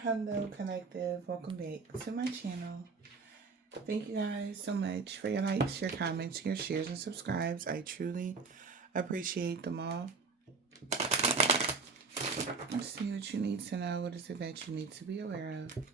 Hello, Collective. Welcome back to my channel. Thank you guys so much for your likes, your comments, your shares, and subscribes. I truly appreciate them all. Let's see what you need to know. What is it that you need to be aware of?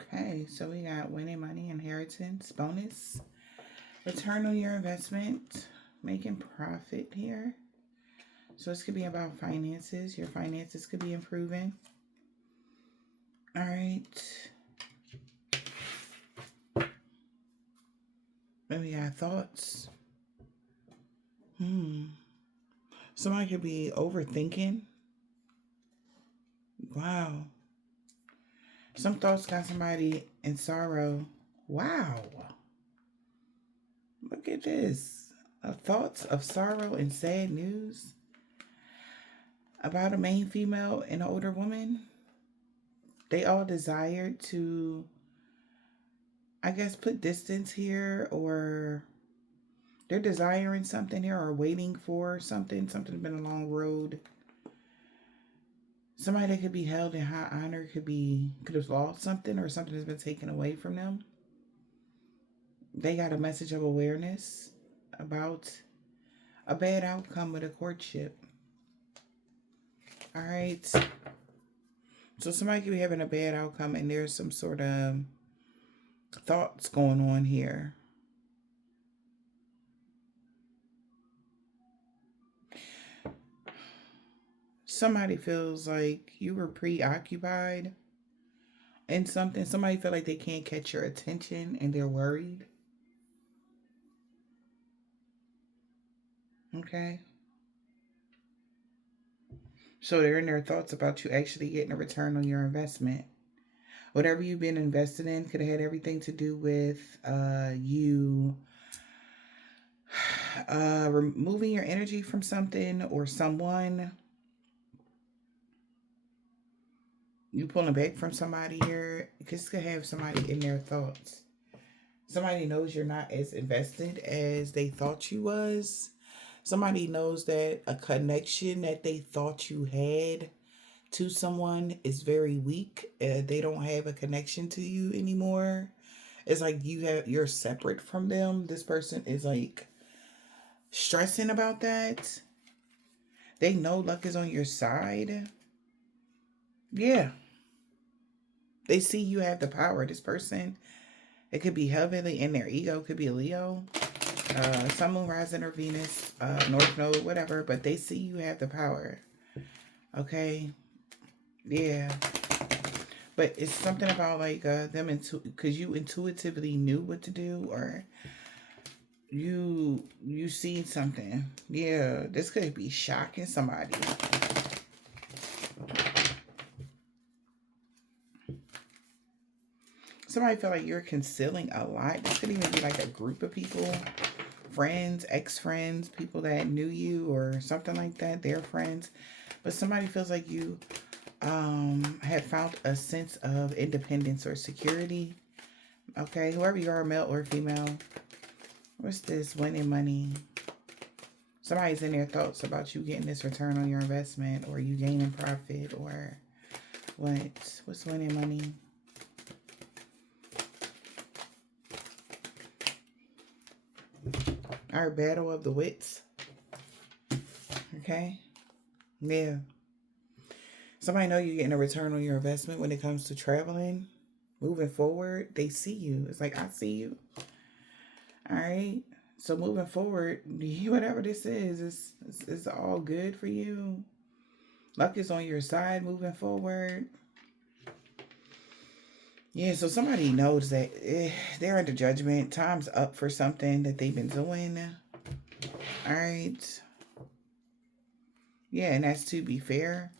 Okay, so we got winning money, inheritance, bonus, return on your investment, making profit here. So this could be about finances. Your finances could be improving. All right. Then we got thoughts. Somebody could be overthinking. Wow. Some thoughts got somebody in sorrow. Wow. Look at this. Thoughts of sorrow and sad news about a main female and an older woman. They all desired to, I guess, put distance here, or they're desiring something here or waiting for something. Something's been a long road. Somebody that could be held in high honor could have lost something, or something has been taken away from them. They got a message of awareness about a bad outcome with a courtship. All right. So somebody could be having a bad outcome, and there's some sort of thoughts going on here. Somebody feels like you were preoccupied in something. Somebody feel like they can't catch your attention and they're worried. Okay. So they're in their thoughts about you actually getting a return on your investment. Whatever you've been invested in could have had everything to do with you removing your energy from something or someone. You pulling back from somebody here. This could have somebody in their thoughts. Somebody knows you're not as invested as they thought you was. Somebody knows that a connection that they thought you had to someone is very weak. They don't have a connection to you anymore. It's like you're separate from them. This person is like stressing about that. They know luck is on your side. Yeah. They see you have the power. This person, it could be heavily in their ego, could be a Leo, Sun, Moon, Rising, or Venus, North Node, whatever, but they see you have the power. Okay? Yeah. But it's something about like them because you intuitively knew what to do, or you seen something. Yeah, this could be shocking somebody. Somebody feel like you're concealing a lot. This could even be like a group of people, friends, ex-friends, people that knew you or something like that. They're friends. But somebody feels like you have found a sense of independence or security. Okay, whoever you are, male or female. What's this? Winning money. Somebody's in their thoughts about you getting this return on your investment, or you gaining profit, or what? What's winning money? Our battle of the wits. Okay. Yeah. Somebody know you're getting a return on your investment when it comes to traveling. Moving forward, they see you. It's like, I see you. All right. So moving forward, whatever this is, it's all good for you. Luck is on your side moving forward. Yeah, so somebody knows that they're under judgment. Time's up for something that they've been doing. All right. Yeah, and that's to be fair.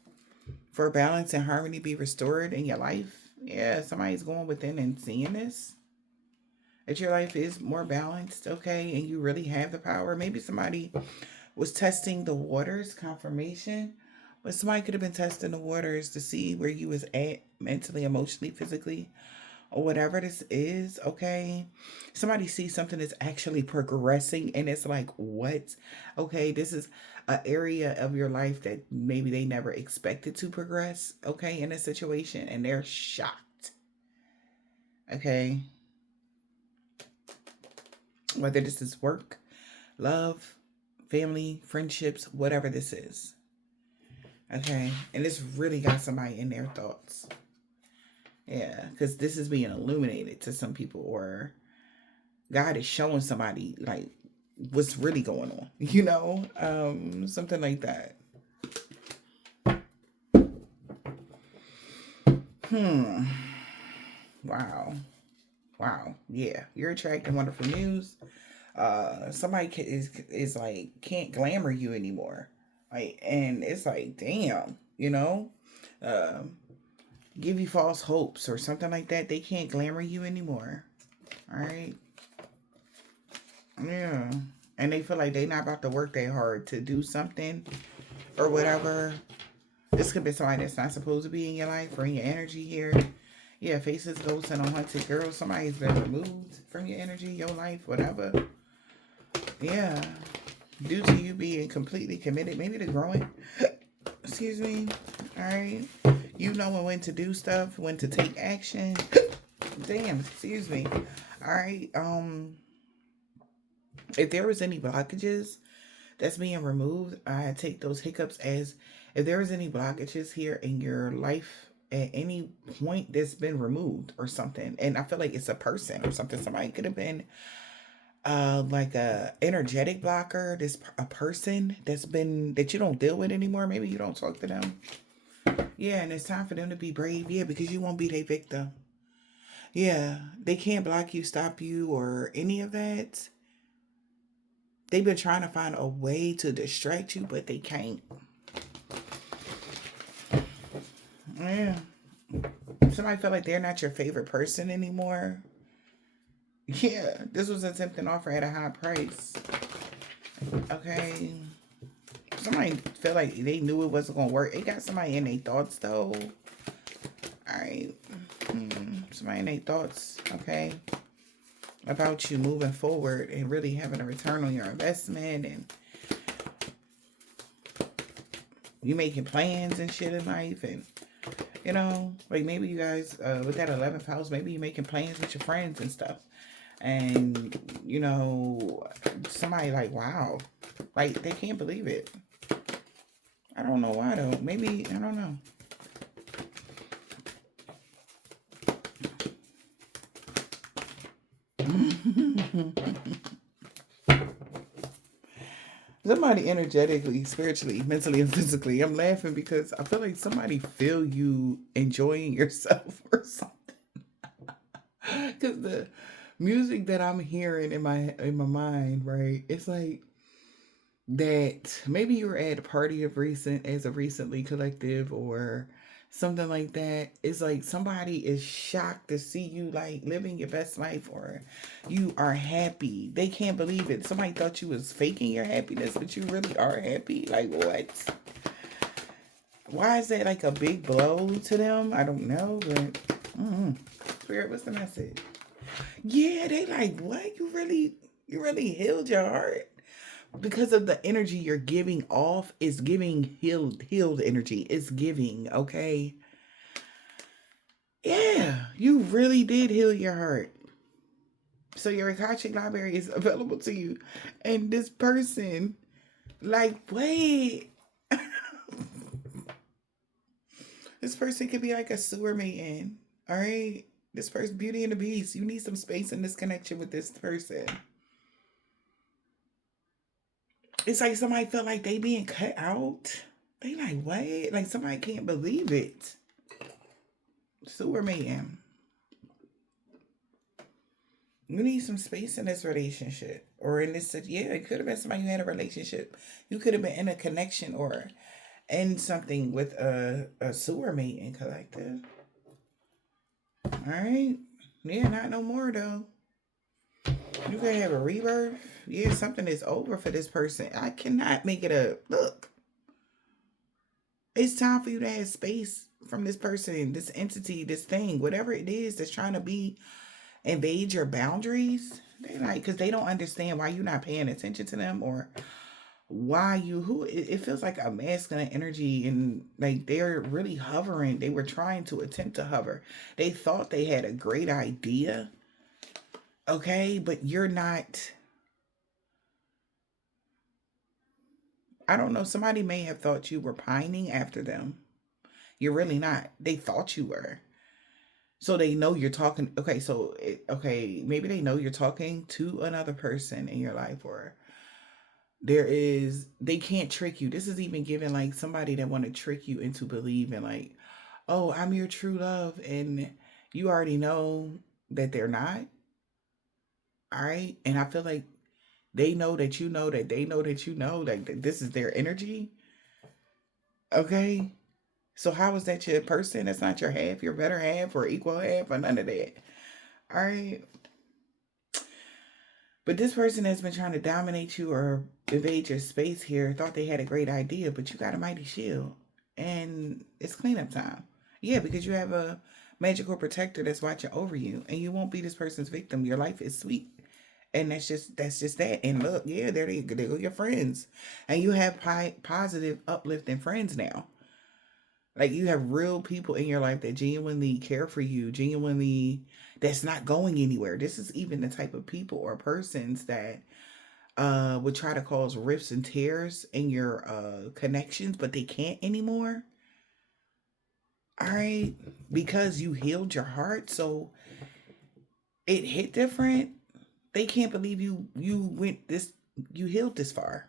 For balance and harmony be restored in your life. Yeah, somebody's going within and seeing this. That your life is more balanced, okay? And you really have the power. Maybe somebody was testing the waters, confirmation. But somebody could have been testing the waters to see where you was at mentally, emotionally, physically, or whatever this is. Okay, somebody sees something that's actually progressing, and it's like, what? Okay, this is an area of your life that maybe they never expected to progress. Okay, in a situation, and they're shocked. Okay, whether this is work, love, family, friendships, whatever this is. Okay, and it's really got somebody in their thoughts. Yeah, because this is being illuminated to some people, or God is showing somebody like what's really going on, something like that. Hmm. Wow. Wow. Yeah, you're attracting wonderful news. Somebody is like can't glamour you anymore, like, and it's like, damn, um, give you false hopes or something like that. They can't glamour you anymore. All right. Yeah. And they feel like they not about to work that hard to do something or whatever. This could be somebody that's not supposed to be in your life or in your energy here. Yeah, faces, ghosts, and unwanted girls. Somebody's been removed from your energy, your life, whatever. Yeah. Due to you being completely committed, maybe to growing. Excuse me. All right. You know when to do stuff, when to take action. Damn, excuse me. All right. If there was any blockages that's being removed, I take those hiccups as if there was any blockages here in your life at any point that's been removed or something. And I feel like it's a person or something. Somebody could have been like a energetic blocker, this a person that you don't deal with anymore. Maybe you don't talk to them. Yeah, and it's time for them to be brave. Yeah, because you won't be their victim. Yeah, they can't block you, stop you, or any of that. They've been trying to find a way to distract you, but they can't. Yeah. Somebody feel like they're not your favorite person anymore. Yeah, this was a tempting offer at a high price. Okay. Somebody felt like they knew it wasn't going to work. It got somebody in their thoughts, though. All right. Somebody in their thoughts, okay, about you moving forward and really having a return on your investment, and you making plans and shit in life, and like maybe you guys with that 11th house, maybe you making plans with your friends and stuff, and somebody like, wow, like they can't believe it. I don't know why though. Maybe I don't know. Somebody energetically, spiritually, mentally, and physically. I'm laughing because I feel like somebody feel you enjoying yourself or something. Because the music that I'm hearing in my mind, right? It's like that maybe you were at a party as of recently collective or something like that. It's like somebody is shocked to see you like living your best life, or you are happy. They can't believe it. Somebody thought you was faking your happiness, but you really are happy. Like what? Why is that like a big blow to them? I don't know, but Spirit, what's the message? Yeah, they like, what? You really healed your heart? Because of the energy you're giving off is giving healed energy. It's giving, okay? Yeah, you really did heal your heart. So your Akashic library is available to you. And this person, like, wait. This person could be like a sewer maiden. All right? This person, Beauty and the Beast. You need some space in this connection with this person. It's like somebody felt like they being cut out. They like, what? Like somebody can't believe it. Sewer maiden. You need some space in this relationship. Or in this, yeah, it could have been somebody who had a relationship. You could have been in a connection or in something with a sewer maiden collective. All right. Yeah, not no more though. You can have a rebirth. Yeah, something is over for this person. I cannot make it a look. It's time for you to have space from this person, this entity, this thing, whatever it is that's trying to be invade your boundaries. They like because they don't understand why you're not paying attention to them or why you who it feels like a masculine energy and like they're really hovering. They were trying to attempt to hover. They thought they had a great idea. Okay, but you're not. I don't know. Somebody may have thought you were pining after them. You're really not. They thought you were. So they know you're talking. Okay, so okay, maybe they know you're talking to another person in your life, or they can't trick you. This is even given like somebody that want to trick you into believing like, oh, I'm your true love, and you already know that they're not. All right, and I feel like they know that you know that they know that you know that this is their energy. Okay, so how is that your person? That's not your half, your better half, or equal half, or none of that. All right. But this person has been trying to dominate you or invade your space here, thought they had a great idea, but you got a mighty shield. And it's cleanup time. Yeah, because you have a magical protector that's watching over you. And you won't be this person's victim. Your life is sweet. And that's just that. And look, yeah, they go your friends. And you have positive, uplifting friends now. Like you have real people in your life that genuinely care for you, genuinely that's not going anywhere. This is even the type of people or persons that would try to cause rifts and tears in your connections, but they can't anymore. All right, because you healed your heart, so it hit different. They can't believe you healed this far.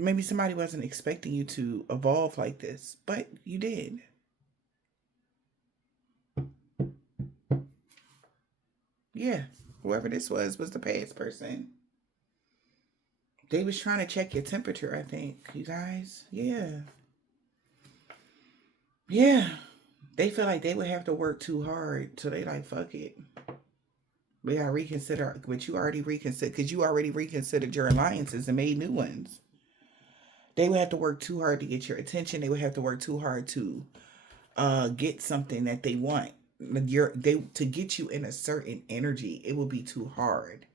Maybe somebody wasn't expecting you to evolve like this, but you did. Yeah, whoever this was the past person. They was trying to check your temperature, I think, you guys. Yeah. Yeah. They feel like they would have to work too hard. So they like, fuck it. We gotta reconsider, but you already reconsidered, because you already reconsidered your alliances and made new ones. They would have to work too hard to get your attention. They would have to work too hard to get something that they want. To get you in a certain energy, it will be too hard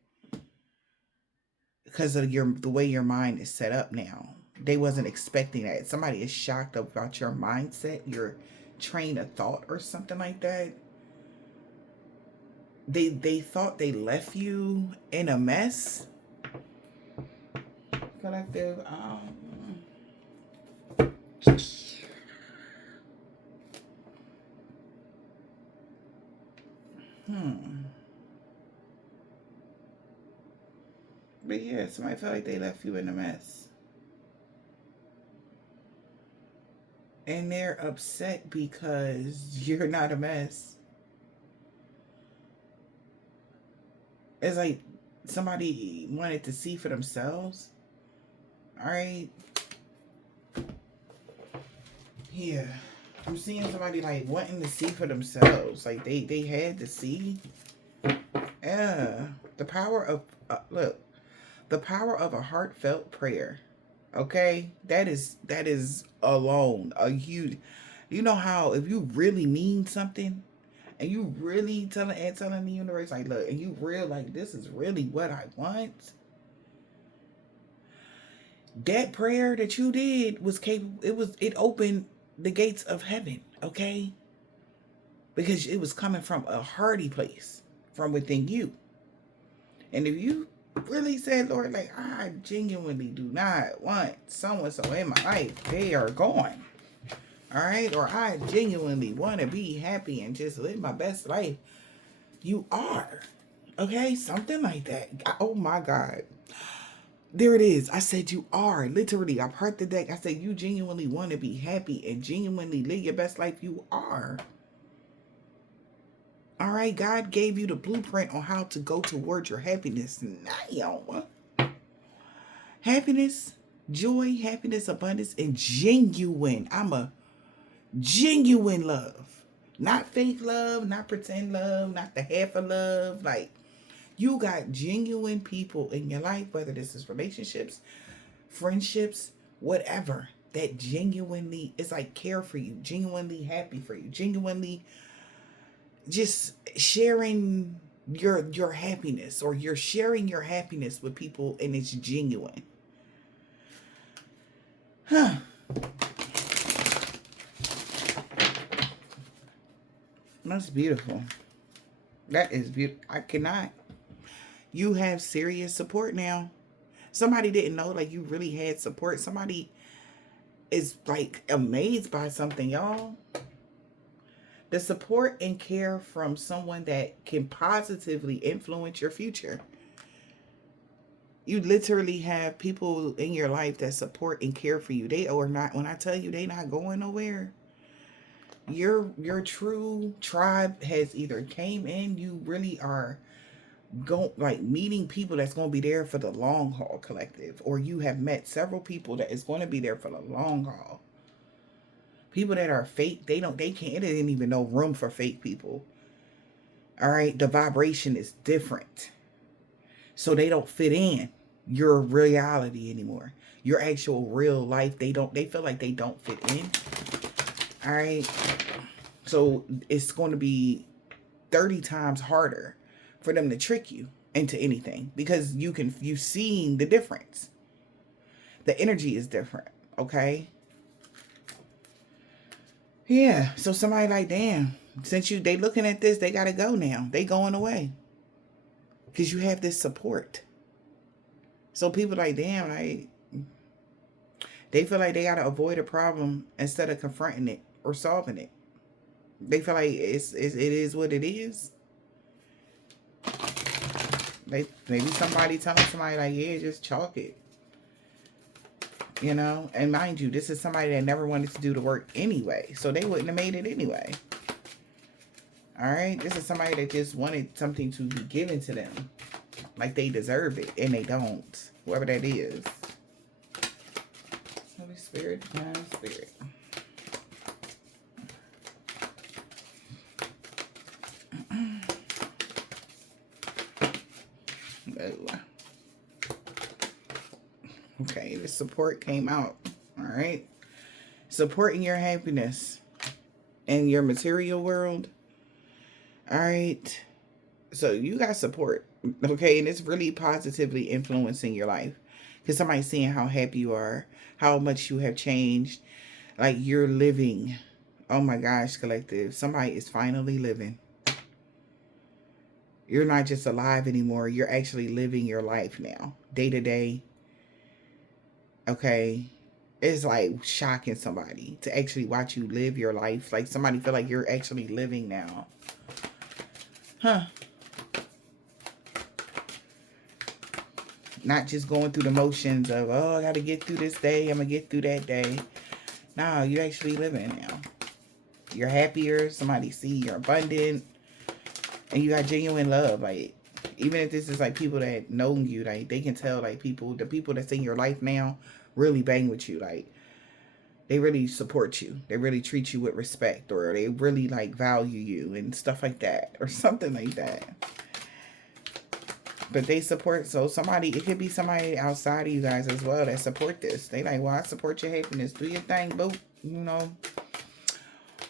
because of the way your mind is set up now. They wasn't expecting that. Somebody is shocked about your mindset, your train of thought, or something like that. They thought they left you in a mess. Collective. Hmm. But yeah, somebody felt like they left you in a mess. And they're upset because you're not a mess. It's like somebody wanted to see for themselves. All right. Yeah. I'm seeing somebody like wanting to see for themselves. Like they had to see. Yeah. The power of look, the power of a heartfelt prayer. Okay? That is alone a huge. You know how if you really mean something and you really telling the universe like look and you real like this is really what I want. That prayer that you did was capable. It opened the gates of heaven, okay? Because it was coming from a hearty place from within you. And if you really said, Lord, like I genuinely do not want someone so in my life, they are gone. All right? Or I genuinely want to be happy and just live my best life. You are. Okay? Something like that. Oh my God. There it is. I said you are. Literally, I've heard the deck. I said you genuinely want to be happy and genuinely live your best life. You are. All right. God gave you the blueprint on how to go towards your happiness. Now, happiness, joy, happiness, abundance, and genuine. I'm a genuine love. Not fake love, not pretend love, not the half of love. Like, you got genuine people in your life, whether this is relationships, friendships, whatever, that genuinely is like care for you, genuinely happy for you, genuinely just sharing your happiness, or you're sharing your happiness with people and it's genuine. Huh. That's beautiful. That is beautiful. I cannot. You have serious support now. Somebody didn't know like you really had support. Somebody is like amazed by something, y'all. The support and care from someone that can positively influence your future. You literally have people in your life that support and care for you. They are not, when I tell you they not going nowhere, your true tribe has either came in, you really are go like meeting people that's going to be there for the long haul, collective, or you have met several people that is going to be there for the long haul. People that are fake, they can't, it isn't even no room for fake people. All right, the vibration is different, so they don't fit in your reality anymore, your actual real life. They feel like they don't fit in. All right, so it's going to be 30 times harder for them to trick you into anything, because you seeing the difference. The energy is different. Okay. Yeah. So somebody like, damn, since they looking at this, they gotta go now. They going away. Because you have this support. So people like, damn, like, they feel like they gotta avoid a problem instead of confronting it or solving it. They feel like it is what it is. Maybe somebody telling somebody like, yeah, just chalk it. You know, and mind you, this is somebody that never wanted to do the work anyway, so they wouldn't have made it anyway. All right, this is somebody that just wanted something to be given to them, like they deserve it, and they don't. Whoever that is. Holy Spirit, Divine Spirit. Oh. Okay, the support came out. All right, supporting your happiness in your material world. All right, so you got support. Okay, and it's really positively influencing your life, because somebody's seeing how happy you are, how much you have changed, like you're living. Oh my gosh, collective, somebody is finally living. You're not just alive anymore, you're actually living your life now, day to day. Okay, it's like shocking somebody to actually watch you live your life. Like somebody feel like you're actually living now. Huh. Not just going through the motions of, oh, I got to get through this day, I'm going to get through that day. No, you're actually living now. You're happier. Somebody see you're abundant. And you got genuine love. Like, even if this is like people that know you, like they can tell like the people that's in your life now really bang with you. Like, they really support you. They really treat you with respect, or they really like value you and stuff like that, or something like that. But they support, so somebody, it could be somebody outside of you guys as well that support this. They like, well, I support your happiness. Do your thing, boo. You know,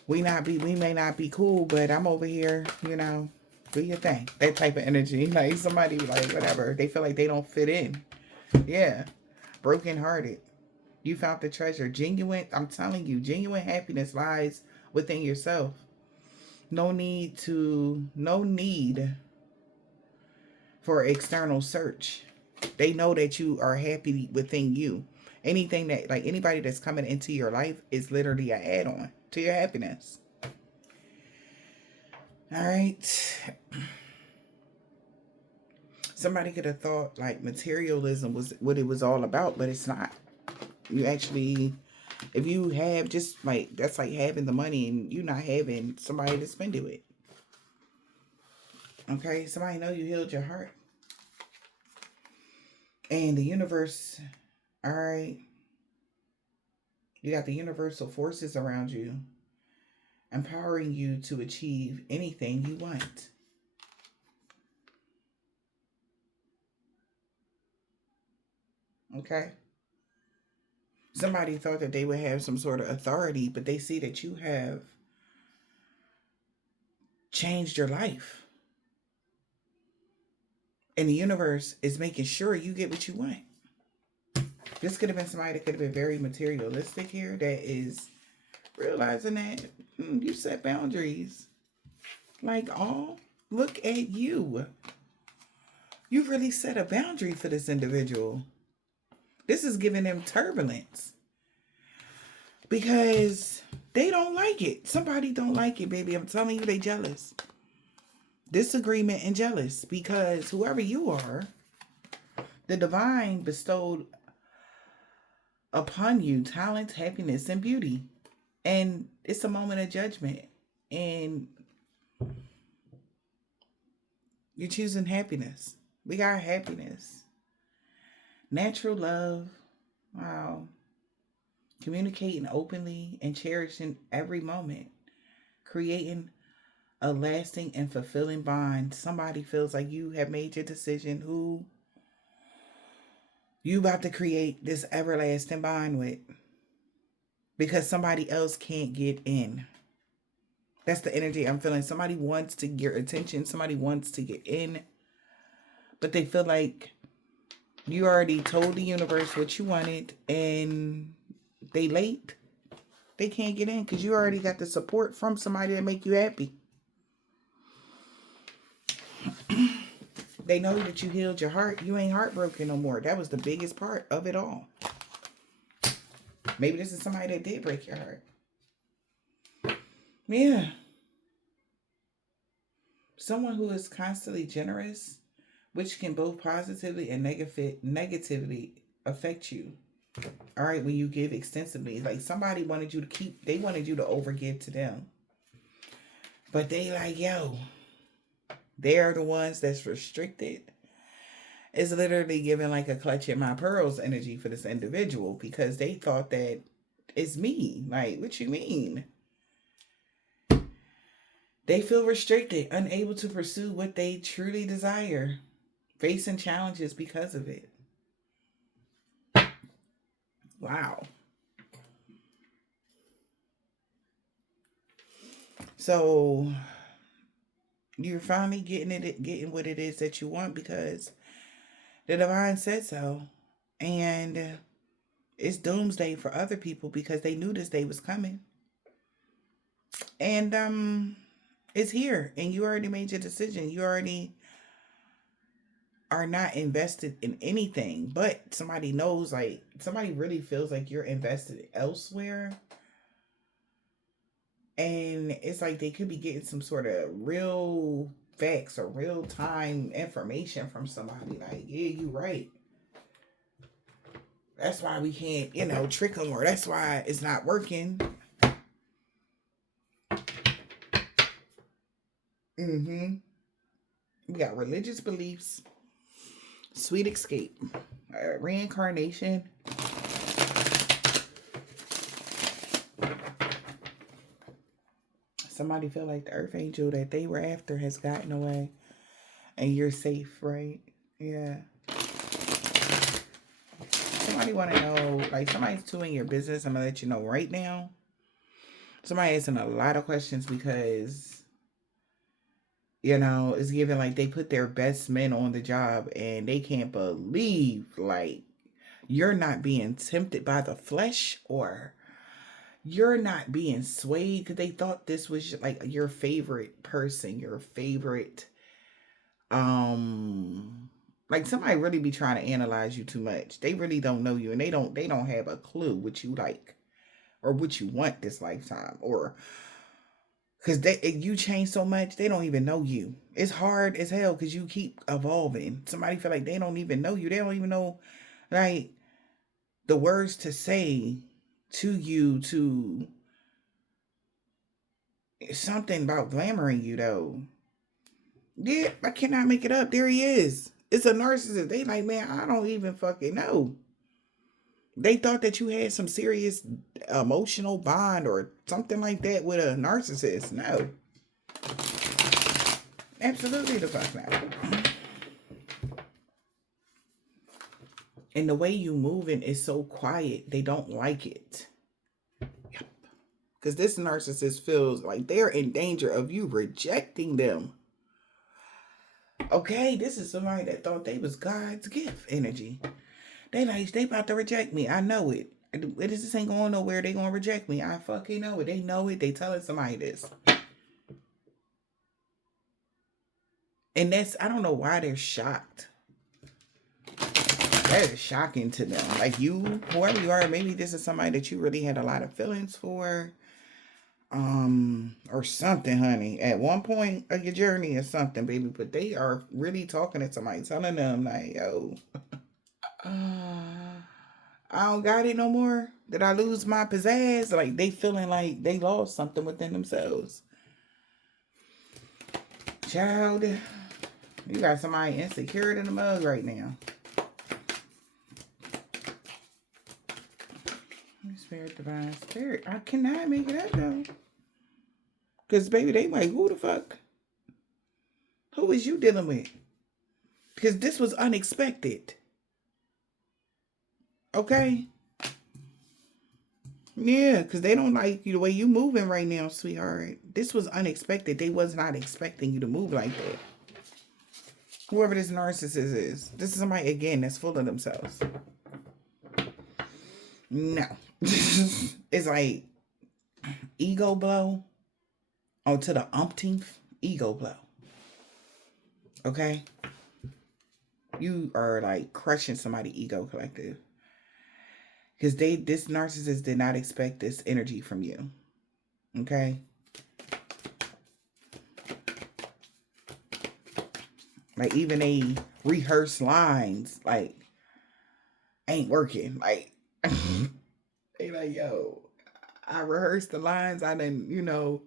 we may not be cool, but I'm over here, you know, do your thing. That type of energy. Like somebody like whatever. They feel like they don't fit in. Yeah. Broken hearted. You found the treasure. Genuine, I'm telling you, genuine happiness lies within yourself. No need for external search. They know that you are happy within you. Anything that, like anybody that's coming into your life is literally an add-on to your happiness. All right. Somebody could have thought like materialism was what it was all about, but it's not. You actually, if you have just like, that's like having the money and you not having somebody to spend it with. Okay, somebody know you healed your heart. And the universe, all right, you got the universal forces around you. empowering you to achieve anything you want. Okay? Somebody thought that they would have some sort of authority, but they see that you have changed your life. And the universe is making sure you get what you want. This could have been somebody that could have been very materialistic here, that is realizing that you set boundaries. Like, oh, look at you. You really set a boundary for this individual. This is giving them turbulence because they don't like it. Somebody don't like it, baby. I'm telling you, they jealous. Disagreement and jealous, because whoever you are, the divine bestowed upon you talent, happiness, and beauty. And it's a moment of judgment. And you're choosing happiness. We got happiness. Natural love. Wow. Communicating openly and cherishing every moment. Creating a lasting and fulfilling bond. Somebody feels like you have made your decision who you about to create this everlasting bond with, because somebody else can't get in. That's the energy I'm feeling. Somebody wants to get your attention. Somebody wants to get in, but they feel like you already told the universe what you wanted and they late. They can't get in because you already got the support from somebody that make you happy. They know that you healed your heart. You ain't heartbroken no more. That was the biggest part of it all. Maybe this is somebody that did break your heart. Yeah. Someone who is constantly generous, which can both positively and negatively affect you. All right, when you give extensively. Like somebody wanted you to keep, they wanted you to overgive to them. But they like, yo, they're the ones that's restricted. It's literally giving like a clutch at my pearls energy for this individual, because they thought that it's me. Like, what you mean? They feel restricted, unable to pursue what they truly desire, facing challenges because of it. Wow. So you're finally getting what it is that you want because the divine said so. And it's doomsday for other people because they knew this day was coming. And it's here, and you already made your decision. You already are not invested in anything, but somebody knows, like somebody really feels like you're invested elsewhere. And it's like they could be getting some sort of real facts or real time information from somebody. Like, yeah, you're right. That's why we can't, trick them, or that's why it's not working. We got religious beliefs, sweet escape, reincarnation. Somebody feel like the earth angel that they were after has gotten away, and you're safe, right? Yeah. Somebody want to know, like somebody's doing your business. I'm gonna let you know right now. Somebody asking a lot of questions because it's given like they put their best men on the job and they can't believe like you're not being tempted by the flesh, or you're not being swayed because they thought this was like your favorite person, your favorite, like somebody really be trying to analyze you too much. They really don't know you, and they don't have a clue what you like or what you want this lifetime, or because you change so much, they don't even know you. It's hard as hell because you keep evolving. Somebody feel like they don't even know you. They don't even know, like, the words to say to you, to something about glamoring you, though. Yeah, I cannot make it up. There he is. It's a narcissist. They like, man, I don't even fucking know. They thought that you had some serious emotional bond or something like that with a narcissist. No. Absolutely the fuck not. And the way you moving is so quiet, they don't like it. Yep. Because this narcissist feels like they're in danger of you rejecting them. Okay, this is somebody that thought they was God's gift energy. They about to reject me. I know it. This ain't going nowhere. They gonna reject me. I fucking know it. They know it. They telling somebody this. And that's, I don't know why they're shocked. That is shocking to them. Like you, whoever you are, maybe this is somebody that you really had a lot of feelings for. Or something, honey. At one point of your journey or something, baby. But they are really talking to somebody, telling them like, yo, I don't got it no more. Did I lose my pizzazz? Like they feeling like they lost something within themselves. Child, you got somebody insecure in the mug right now. Spirit, divine spirit. I cannot make it up though. Because baby, they like, who the fuck? Who is you dealing with? Because this was unexpected. Okay? Yeah, because they don't like you the way you moving right now, sweetheart. This was unexpected. They was not expecting you to move like that. Whoever this narcissist is. This is somebody, again, that's full of themselves. No. It's like ego blow onto the umpteenth ego blow. Okay? You are like crushing somebody's ego collective. Because this narcissist did not expect this energy from you. Okay? Like even they rehearse lines like ain't working. Like they like, yo, I rehearsed the lines. I didn't,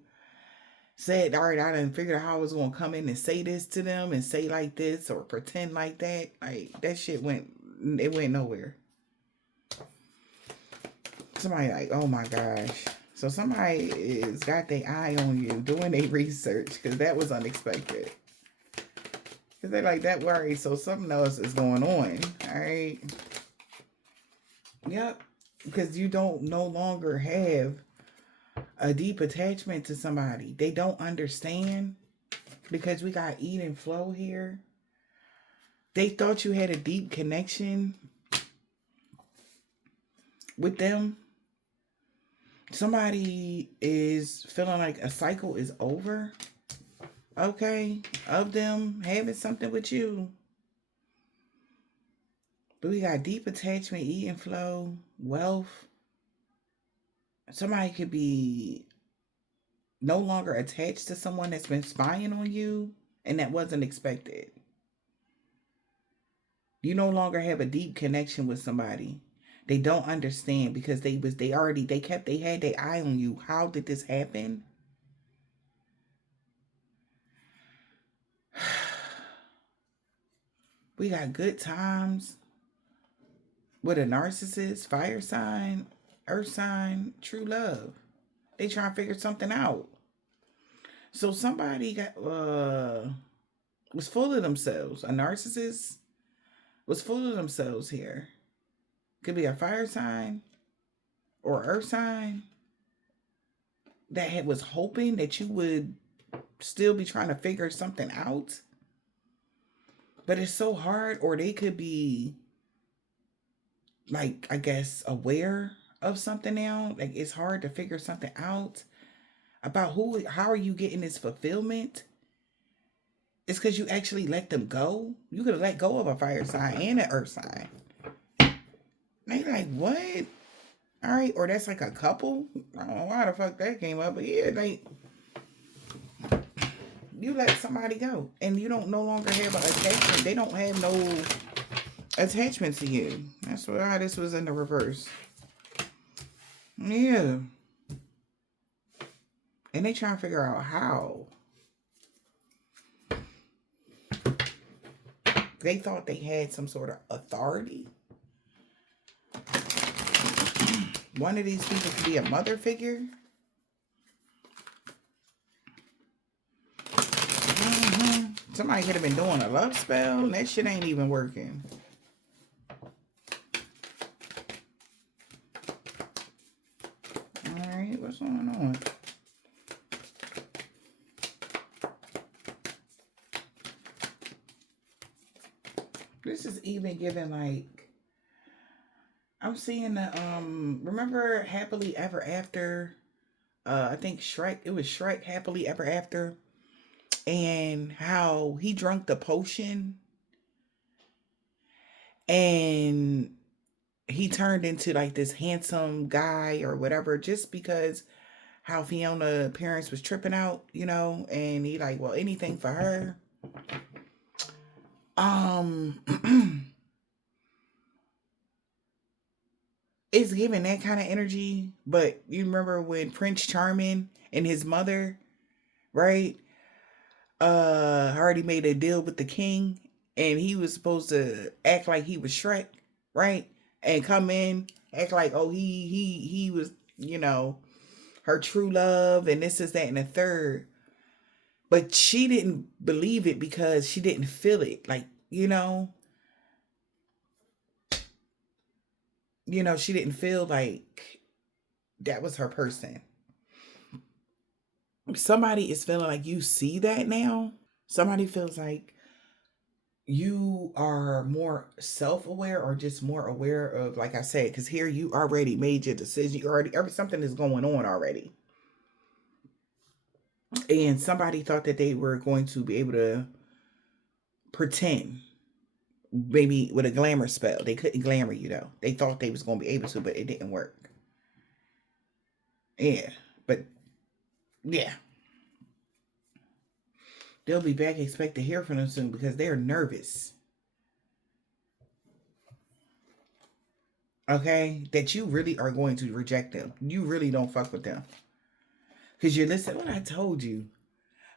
said, all right, I didn't figure out how I was gonna come in and say this to them and say like this or pretend like that. Like that shit went nowhere. Somebody like, oh my gosh. So somebody is got their eye on you doing their research because that was unexpected. Because they like that worried, so something else is going on. All right. Yep. Because you don't no longer have a deep attachment to somebody. They don't understand because we got eat and flow here. They thought you had a deep connection with them. Somebody is feeling like a cycle is over. Okay. Of them having something with you. But we got deep attachment, eat and flow, wealth. Somebody could be no longer attached to someone that's been spying on you and that wasn't expected. You no longer have a deep connection with somebody. They don't understand because they had their eye on you. How did this happen? We got good times with a narcissist, fire sign, earth sign, true love. They trying to figure something out. So somebody was full of themselves. A narcissist was full of themselves here. Could be a fire sign or earth sign that was hoping that you would still be trying to figure something out. But it's so hard. Or they could be like, I guess, aware of something now. Like it's hard to figure something out about how are you getting this fulfillment. It's because you actually let them go. You could have let go of a fire sign and an earth sign. They like, what? All right, or that's like a couple. I don't know why the fuck that came up, but yeah, like you let somebody go, and you don't no longer have an attachment. They don't have no attachment to you. That's why this was in the reverse. Yeah, and they trying to figure out how. They thought they had some sort of authority. One of these people could be a mother figure. Somebody could have been doing a love spell, and that shit ain't even working. All right, what's going on? This is even giving like, I'm seeing the remember Happily Ever After? I think Shrek. It was Shrek Happily Ever After, and how he drank the potion and he turned into like this handsome guy or whatever, just because how Fiona parents was tripping out, and he like, well, anything for her. It's giving that kind of energy. But you remember when Prince Charming and his mother, right? Already made a deal with the king, and he was supposed to act like he was Shrek, right? And come in, act like, oh, he was, her true love, and this is that and the third. But she didn't believe it because she didn't feel it. Like, she didn't feel like that was her person. Somebody is feeling like you see that now. Somebody feels like you are more self-aware or just more aware of, like I said, because here you already made your decision. You already, something is going on already. And somebody thought that they were going to be able to pretend, maybe with a glamour spell. They couldn't glamour you though. They thought they was going to be able to, but it didn't work. Yeah, but yeah. They'll be back. Expect to hear from them soon because they're nervous. Okay? That you really are going to reject them. You really don't fuck with them. Because you're listening. What I told you.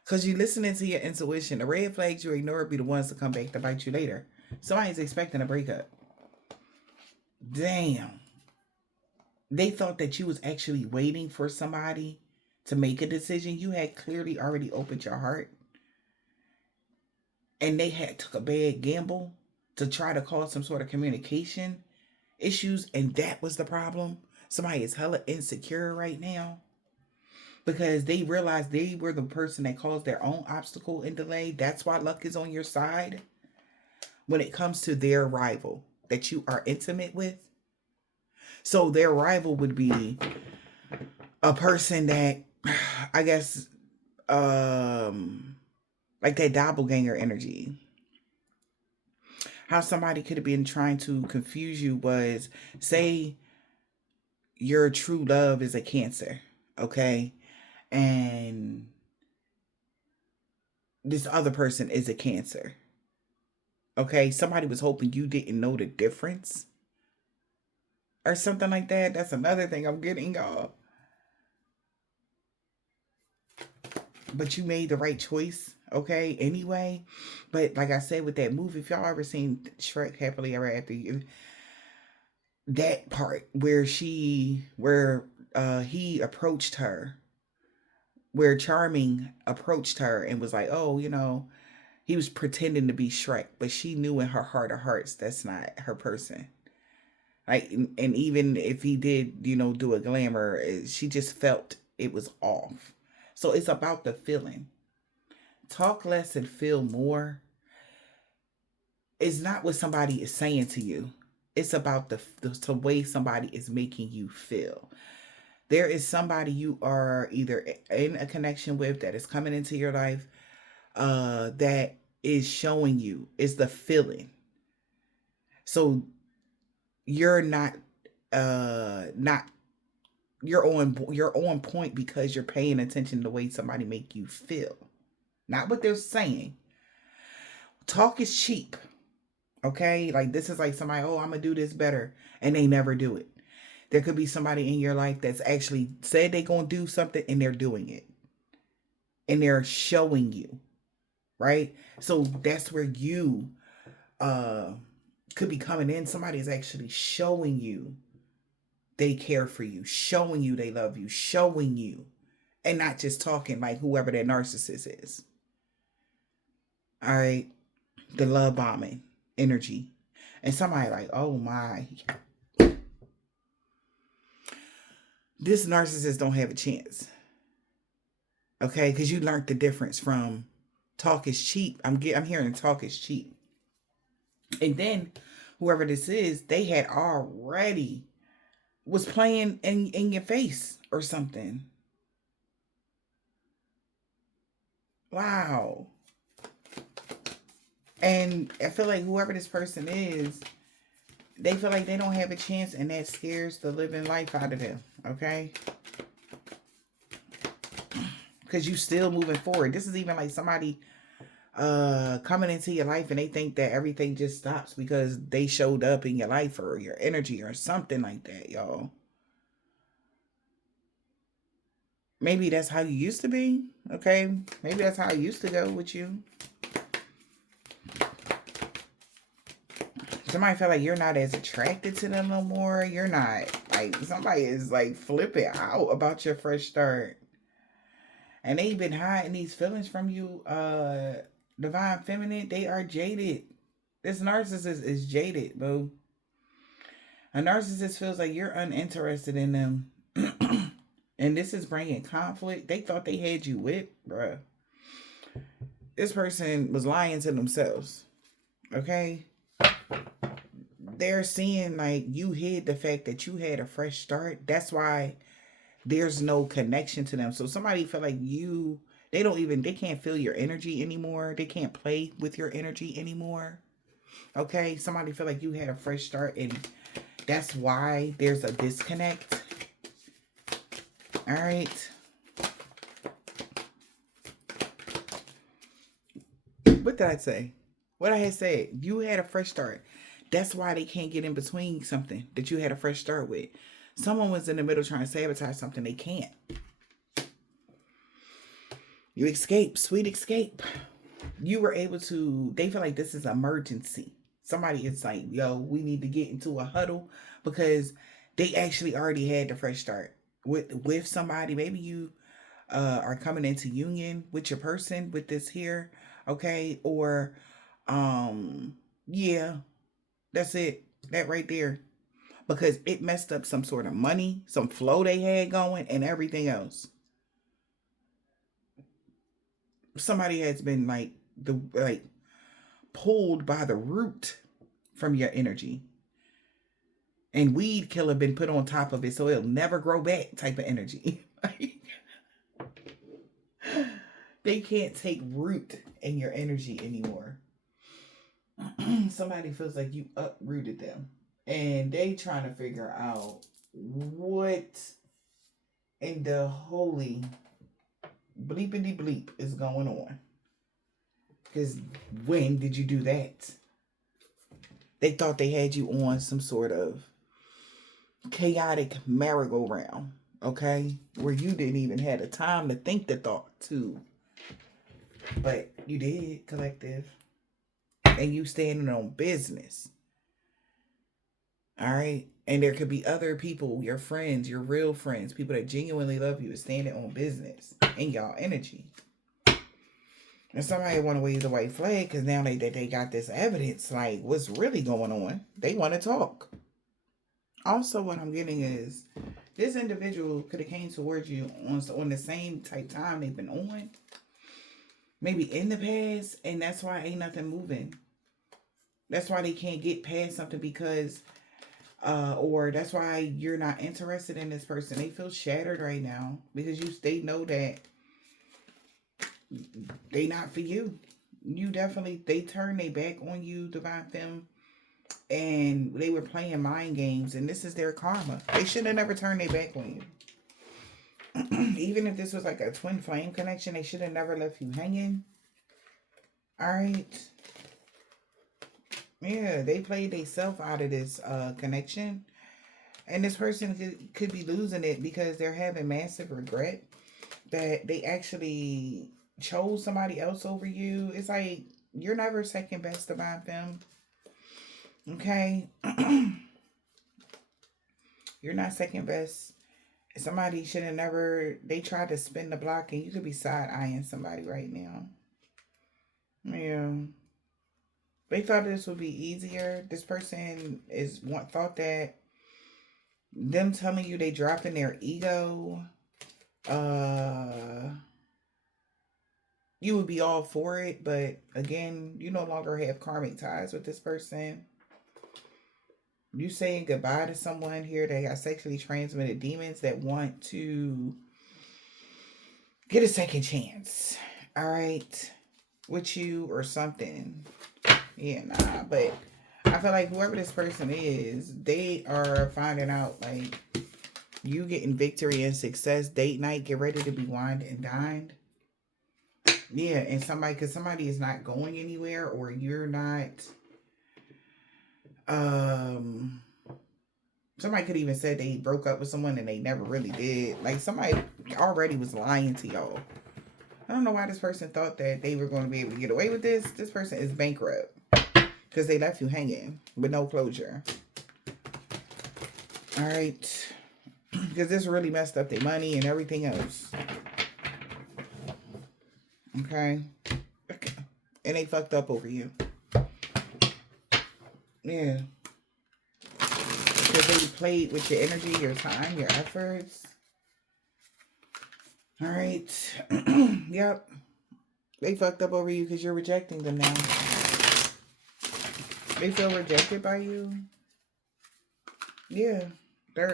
Because you're listening to your intuition. The red flags you ignore be the ones to come back to bite you later. Somebody's expecting a breakup. Damn. They thought that you was actually waiting for somebody to make a decision. You had clearly already opened your heart. And they had took a bad gamble to try to cause some sort of communication issues, and that was the problem. Somebody is hella insecure right now because they realized they were the person that caused their own obstacle and delay. That's why luck is on your side when it comes to their rival that you are intimate with. So their rival would be a person that, I guess, like that doppelganger energy. How somebody could have been trying to confuse you was, say your true love is a Cancer, okay? And this other person is a Cancer, okay? Somebody was hoping you didn't know the difference or something like that. That's another thing I'm getting, y'all. But you made the right choice, okay, anyway. But like I said, with that movie, if y'all ever seen Shrek Happily Ever After, that part where he approached her, where Charming approached her and was like, oh, he was pretending to be Shrek, but she knew in her heart of hearts that's not her person. Like, and even if he did, do a glamour, she just felt it was off. So it's about the feeling. Talk less and feel more. It's not what somebody is saying to you. It's about the way somebody is making you feel. There is somebody you are either in a connection with that is coming into your life, that is showing you is the feeling. So you're not you're on point because you're paying attention to the way somebody make you feel, not what they're saying. Talk is cheap. Okay, like this is like somebody, oh, I'm gonna do this better, and they never do it. There could be somebody in your life that's actually said they're gonna do something and they're doing it, and they're showing you, right? So that's where you could be coming in. Somebody is actually showing you they care for you, showing you they love you, showing you, and not just talking like whoever that narcissist is. All right. The love bombing energy. And somebody like, oh my, this narcissist don't have a chance. Okay, because you learned the difference from talk is cheap. I'm hearing talk is cheap. And then whoever this is, they had already was playing in your face or something. Wow. And I feel like whoever this person is, they feel like they don't have a chance, and that scares the living life out of them. Okay? Because you still moving forward. This is even like somebody coming into your life and they think that everything just stops because they showed up in your life or your energy or something like that, y'all. Maybe that's how you used to be. Okay? Maybe that's how it used to go with you. Somebody feel like you're not as attracted to them no more. You're not, like, somebody is like flipping out about your fresh start. And they've been hiding these feelings from you, divine feminine. They are jaded. This narcissist is jaded, boo. A narcissist feels like you're uninterested in them. And this is bringing conflict. They thought they had you whipped, bruh. This person was lying to themselves. Okay? They're seeing like you hid the fact that you had a fresh start. That's why there's no connection to them. So somebody feel like they can't feel your energy anymore. They can't play with your energy anymore. Okay? Somebody feel like you had a fresh start, and that's why there's a disconnect. All right. What did I say? What I had said, you had a fresh start. That's why they can't get in between something that you had a fresh start with. Someone was in the middle trying to sabotage something. They can't. You escape. Sweet escape. You were able to, they feel like this is emergency. Somebody is like, yo, we need to get into a huddle, because they actually already had the fresh start with somebody. Maybe you are coming into union with your person with this here. Okay. Or, yeah, that's it. That right there. Because it messed up some sort of money, some flow they had going, and everything else. Somebody has been pulled by the root from your energy. And weed killer been put on top of it so it'll never grow back type of energy. They can't take root in your energy anymore. Somebody feels like you uprooted them. And they trying to figure out what in the holy bleepity bleep is going on. Because when did you do that? They thought they had you on some sort of chaotic merry-go-round, okay? Where you didn't even have the time to think the thought too. But you did, collective. And you standing on business. All right? And there could be other people, your friends, your real friends, people that genuinely love you, standing on business in y'all energy. And somebody want to wave the white flag because now they got this evidence, like what's really going on. They want to talk. Also, what I'm getting is this individual could have came towards you on the same type time they've been on. Maybe in the past, and that's why ain't nothing moving. That's why they can't get past something because, or that's why you're not interested in this person. They feel shattered right now because they know that they not for you. They turned their back on you, Divine Femme, and they were playing mind games, and this is their karma. They should have never turned their back on you. Even if this was like a twin flame connection, they should have never left you hanging. All right. Yeah, they played themselves out of this connection. And this person could be losing it because they're having massive regret that they actually chose somebody else over you. It's like you're never second best about them. Okay. You're not second best. Somebody should have never, they tried to spin the block and you could be side-eyeing somebody right now. Yeah. They thought this would be easier. This person thought that them telling you they dropping their ego, uh, you would be all for it. But again, you no longer have karmic ties with this person. You saying goodbye to someone here that got sexually transmitted demons that want to get a second chance. All right. With you or something. Yeah, nah. But I feel like whoever this person is, they are finding out like you getting victory and success. Date night, get ready to be wined and dined. Yeah, and because somebody is not going anywhere, or you're not. Somebody could even said they broke up with someone and they never really did. Like somebody already was lying to y'all. I don't know why this person thought that they were going to be able to get away with this. This person is bankrupt because they left you hanging with no closure. All right. Because this really messed up their money and everything else. Okay. And they fucked up over you. Yeah. Because they played with your energy, your time, your efforts. All right. Yep. They fucked up over you because you're rejecting them now. They feel rejected by you. Yeah.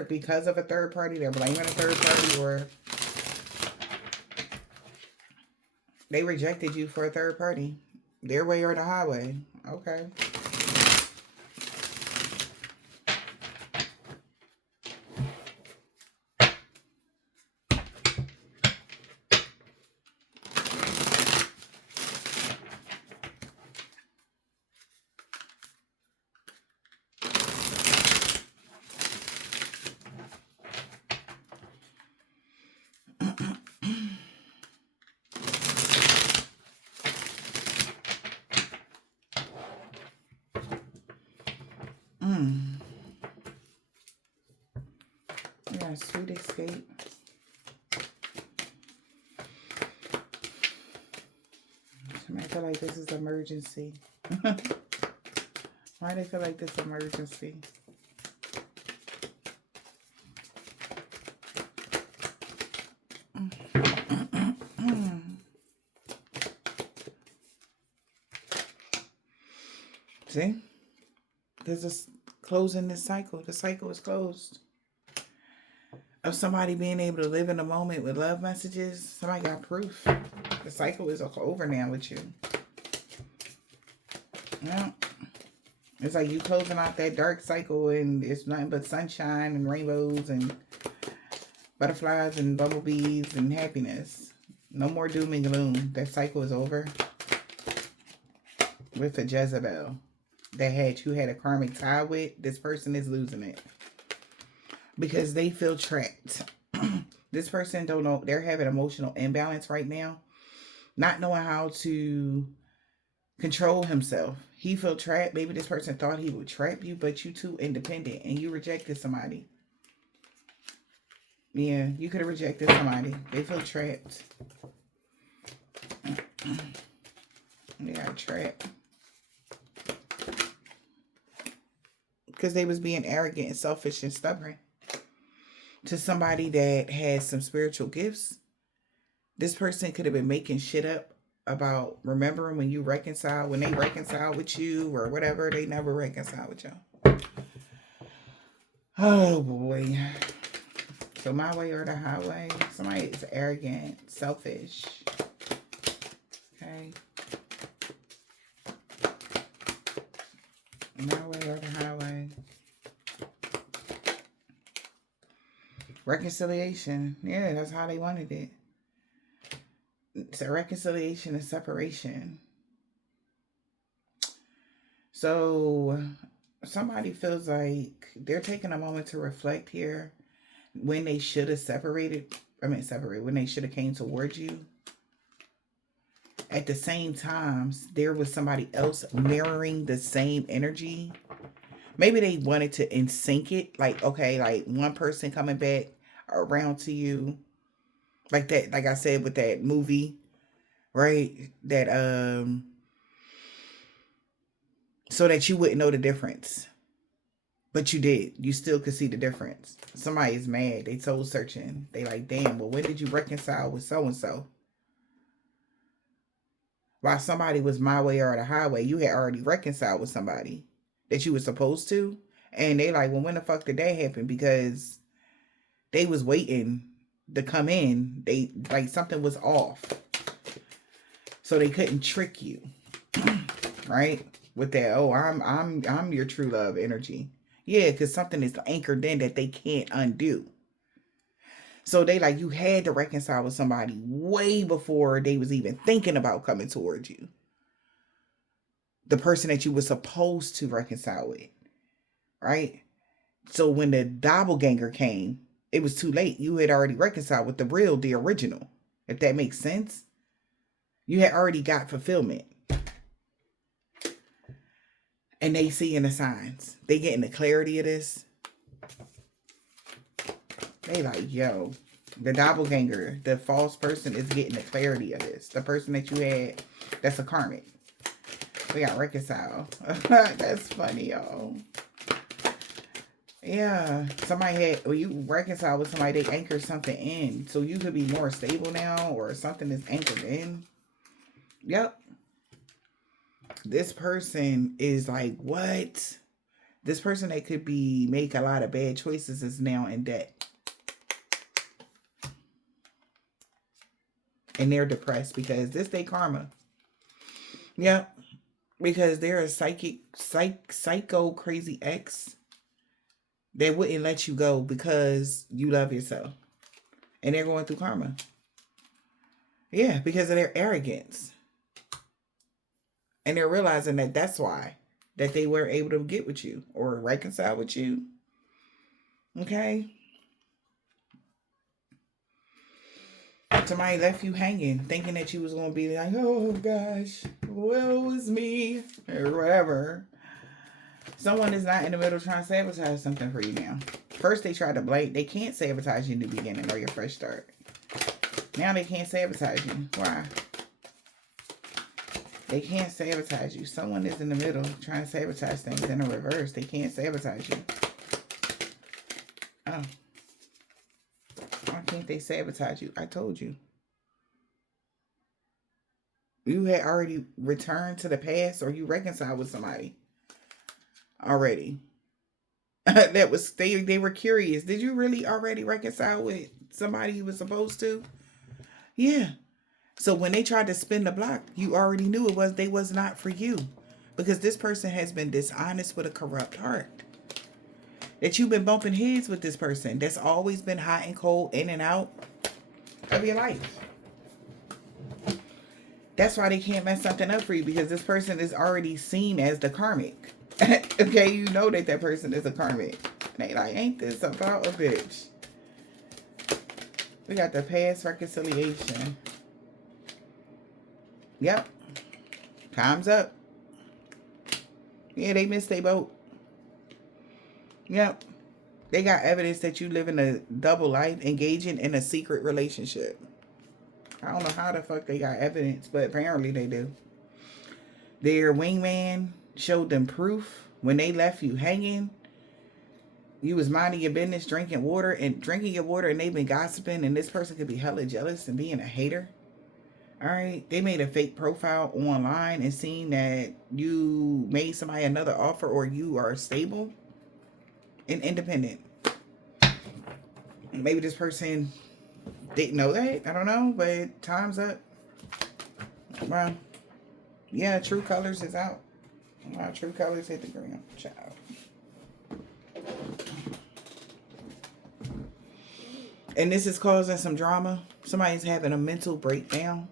Because of a third party. They're blaming a third party, or they rejected you for a third party. Their way or the highway. Okay. Yeah, sweet escape. I feel like this is emergency. Why do they feel like this emergency? See? There's a closing this cycle. The cycle is closed. Of somebody being able to live in the moment with love messages. Somebody got proof. The cycle is over now with you. Yeah. It's like you closing out that dark cycle and it's nothing but sunshine and rainbows and butterflies and bumblebees and happiness. No more doom and gloom. That cycle is over. With a Jezebel that you had a karmic tie with, this person is losing it. Because they feel trapped. This person don't know. They're having emotional imbalance right now. Not knowing how to control himself. He feel trapped. Maybe this person thought he would trap you, but you too independent and you rejected somebody. Yeah, you could have rejected somebody. They feel trapped. They got trapped. Because they was being arrogant and selfish and stubborn. To somebody that has some spiritual gifts, this person could have been making shit up about remembering when they reconcile with you or whatever. They never reconcile with you. Oh boy. So my way or the highway. Somebody is arrogant, selfish. Okay. My way or the highway. Reconciliation. Yeah, that's how they wanted it. It's a reconciliation and separation. So somebody feels like they're taking a moment to reflect here when they should have separated. When they should have came towards you. At the same time, there was somebody else mirroring the same energy. Maybe they wanted to in sync it. Like, okay, like one person coming back around to you. Like that, like I said with that movie, right? That so that you wouldn't know the difference. But you did. You still could see the difference. Somebody's mad. They soul searching. They like, damn, well, when did you reconcile with so and so? While somebody was my way or the highway, you had already reconciled with somebody that you were supposed to. And they like, well, when the fuck did that happen? Because they was waiting to come in. They like something was off. So they couldn't trick you. Right? With that, oh, I'm your true love energy. Yeah, because something is anchored in that they can't undo. So they like, you had to reconcile with somebody way before they was even thinking about coming towards you. The person that you were supposed to reconcile with, right? So when the doppelganger came, it was too late. You had already reconciled with the original. If that makes sense. You had already got fulfillment. And they seeing the signs. They getting the clarity of this. They like, yo, the doppelganger, the false person is getting the clarity of this. The person that you had, that's a karmic. We got reconciled. That's funny, y'all. Yeah, somebody had, when you reconcile with somebody, they anchor something in. So you could be more stable now, or something is anchored in. Yep. This person is like, what? This person that could be make a lot of bad choices is now in debt. And they're depressed because this day karma. Yep. Because they're a psycho crazy ex that wouldn't let you go because you love yourself. And they're going through karma. Yeah, because of their arrogance. And they're realizing that that's why. That they were able to get with you or reconcile with you. Okay? Somebody left you hanging, thinking that you was going to be like, oh gosh, woe is me, or whatever. Someone is not in the middle trying to sabotage something for you now. First, they tried to blame. They can't sabotage you in the beginning or your fresh start. Now they can't sabotage you. Why? They can't sabotage you. Someone is in the middle trying to sabotage things in a reverse. They can't sabotage you. Oh. Why can't they sabotage you? I told you. You had already returned to the past or you reconciled with somebody already. That was they were curious. Did you really already reconcile with somebody you were supposed to? Yeah. So when they tried to spin the block, you already knew they was not for you. Because this person has been dishonest with a corrupt heart. That you've been bumping heads with this person that's always been hot and cold, in and out of your life. That's why they can't mess something up for you, because this person is already seen as the karmic. Okay, you know that person is a karmic. And they like, ain't this about a bitch? We got the past reconciliation. Yep. Time's up. Yeah, they missed their boat. Yep. They got evidence that you live in a double life, engaging in a secret relationship. I don't know how the fuck they got evidence, but apparently they do. Their wingman showed them proof. When they left you hanging, you was minding your business, drinking your water, and they've been gossiping, and this person could be hella jealous and being a hater. All right, they made a fake profile online and seen that you made somebody another offer or you are stable and independent. Maybe this person didn't know that. I don't know, but time's up. Well, yeah, True Colors is out. Wow, True Colors hit the ground. Ciao. And this is causing some drama. Somebody's having a mental breakdown.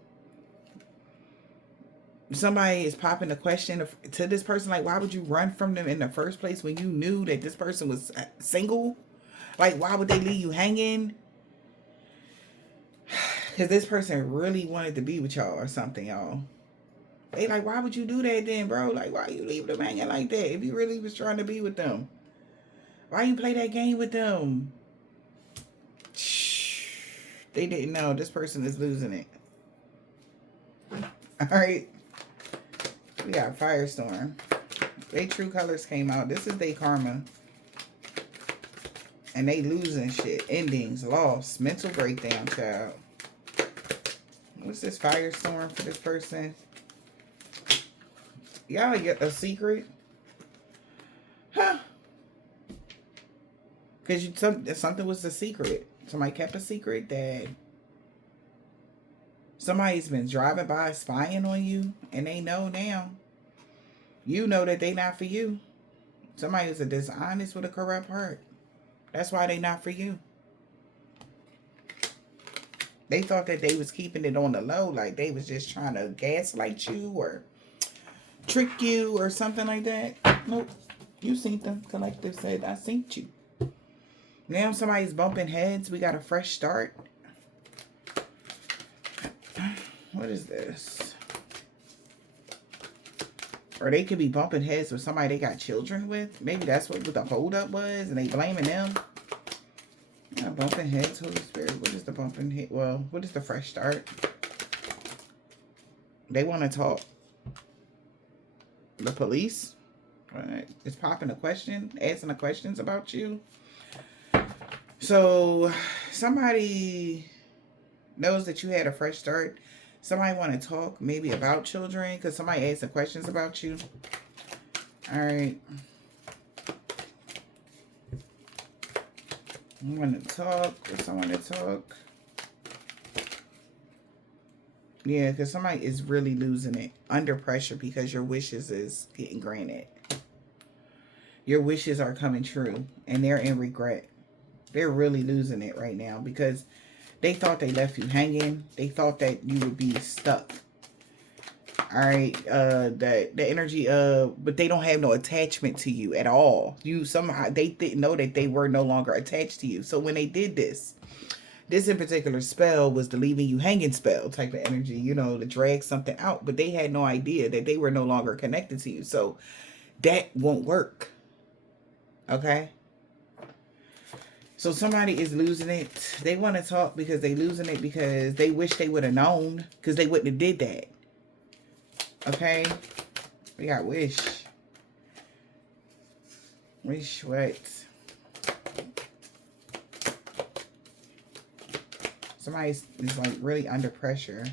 Somebody is popping a question to this person, like, why would you run from them in the first place when you knew that this person was single? Like, why would they leave you hanging? Because this person really wanted to be with y'all or something, y'all. They like, why would you do that then, bro? Like, why you leave them hanging like that if you really was trying to be with them? Why you play that game with them? Shh. They didn't know this person is losing it. All right. We got Firestorm. They true colors came out. This is their karma. And they losing shit. Endings, loss, mental breakdown, child. What's this Firestorm for this person? Y'all get a secret? Huh? Because something was the secret. Somebody kept a secret that somebody's been driving by spying on you, and they know now. You know that they not for you. Somebody who's a dishonest with a corrupt heart. That's why they not for you. They thought that they was keeping it on the low, like they was just trying to gaslight you or trick you or something like that. Nope. You seen them. Collective said, I seen you. Now somebody's bumping heads. We got a fresh start. What is this? Or they could be bumping heads with somebody they got children with. Maybe that's what the holdup was, and they blaming them. Yeah, bumping heads, Holy Spirit. What is the bumping head? Well, what is the fresh start? They want to talk. The police is popping a question, asking the questions about you. So somebody knows that you had a fresh start. Somebody want to talk maybe about children because somebody asked some questions about you. All right. I want to talk. If someone to talk. Yeah, because somebody is really losing it under pressure because your wishes is getting granted. Your wishes are coming true and they're in regret. They're really losing it right now because they thought they left you hanging. They thought that you would be stuck. All right. The energy of, but they don't have no attachment to you at all. You somehow, they didn't know that they were no longer attached to you. So when they did this in particular spell was the leaving you hanging spell type of energy, you know, to drag something out. But they had no idea that they were no longer connected to you. So that won't work. Okay. So somebody is losing it. They want to talk because they losing it because they wish they would have known because they wouldn't have did that. Okay. We got wish. Wish what? Somebody is like really under pressure.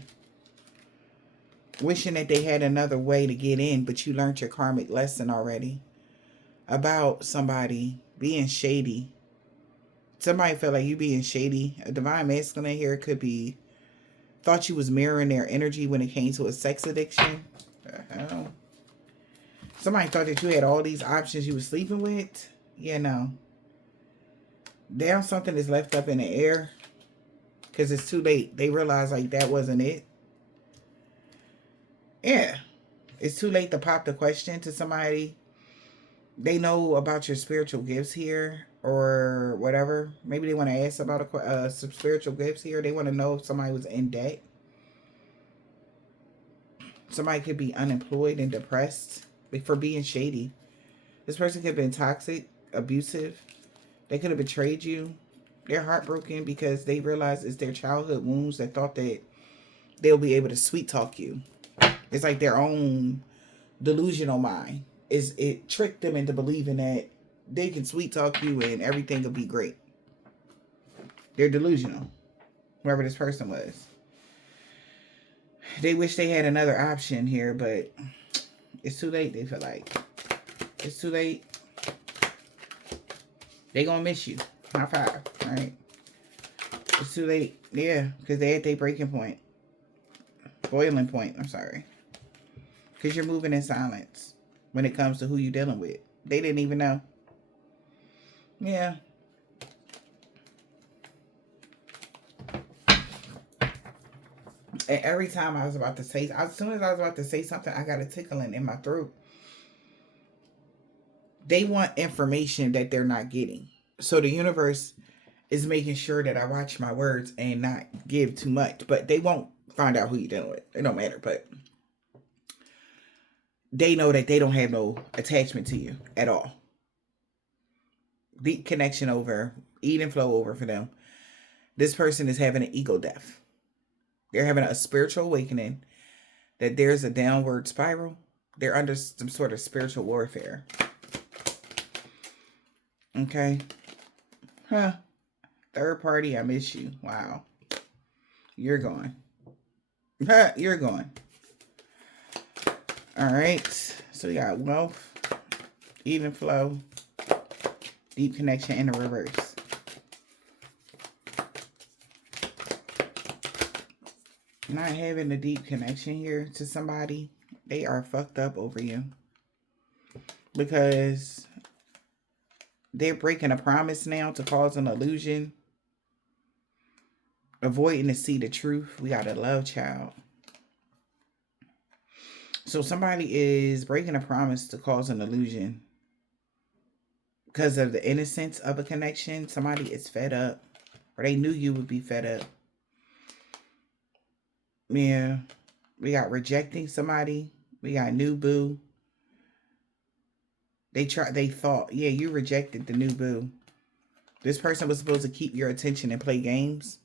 Wishing that they had another way to get in, but you learned your karmic lesson already. About somebody being shady. Somebody felt like you being shady. A divine masculine here could be thought you was mirroring their energy when it came to a sex addiction. Somebody thought that you had all these options you were sleeping with. Yeah, no. Now something is left up in the air because it's too late. They realize like that wasn't it. Yeah. It's too late to pop the question to somebody. They know about your spiritual gifts here or whatever. Maybe they want to ask about some spiritual gifts here. They want to know if somebody was in debt. Somebody could be unemployed and depressed for being shady. This person could have been toxic, abusive. They could have betrayed you. They're heartbroken because they realize it's their childhood wounds that thought that they'll be able to sweet talk you. It's like their own delusional mind. It tricked them into believing that they can sweet talk you and everything will be great. They're delusional. Whoever this person was. They wish they had another option here, but it's too late, they feel like. It's too late. They gonna miss you. High five. All right. It's too late. Yeah, because they at their breaking point. Boiling point, I'm sorry. Because you're moving in silence when it comes to who you're dealing with. They didn't even know. Yeah. And every time I was about to say, as soon as I was about to say something, I got a tickling in my throat. They want information that they're not getting. So the universe is making sure that I watch my words and not give too much. But they won't find out who you're dealing with. It don't matter. But they know that they don't have no attachment to you at all. Deep connection over, eat and flow over for them. This person is having an ego death. They're having a spiritual awakening that there's a downward spiral. They're under some sort of spiritual warfare. Okay. Huh. Third party, I miss you. Wow. You're gone. You're gone. All right. So we got wealth, even flow, deep connection in the reverse. Not having a deep connection here to somebody, they are fucked up over you. Because they're breaking a promise now to cause an illusion. Avoiding to see the truth. We got a love child. So somebody is breaking a promise to cause an illusion. Because of the innocence of a connection, somebody is fed up. Or they knew you would be fed up. Yeah. We got rejecting somebody. We got new boo. They thought, yeah, you rejected the new boo. This person was supposed to keep your attention and play games.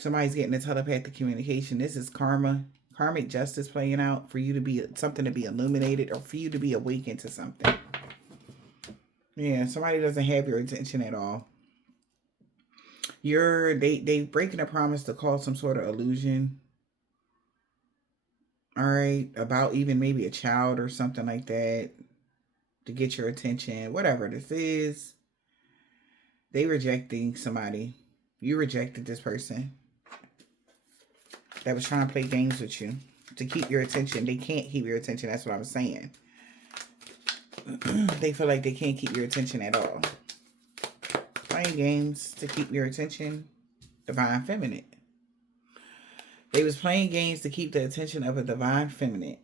Somebody's getting a telepathic communication. This is karma. Karmic justice playing out for you to be something to be illuminated or for you to be awakened to something. Yeah, somebody doesn't have your attention at all. They breaking a promise to cause some sort of illusion. All right, about even maybe a child or something like that to get your attention. Whatever this is, they rejecting somebody. You rejected this person that was trying to play games with you to keep your attention. They can't keep your attention. That's what I'm saying. They feel like they can't keep your attention at all. Playing games to keep your attention. Divine feminine. They was playing games to keep the attention of a divine feminine.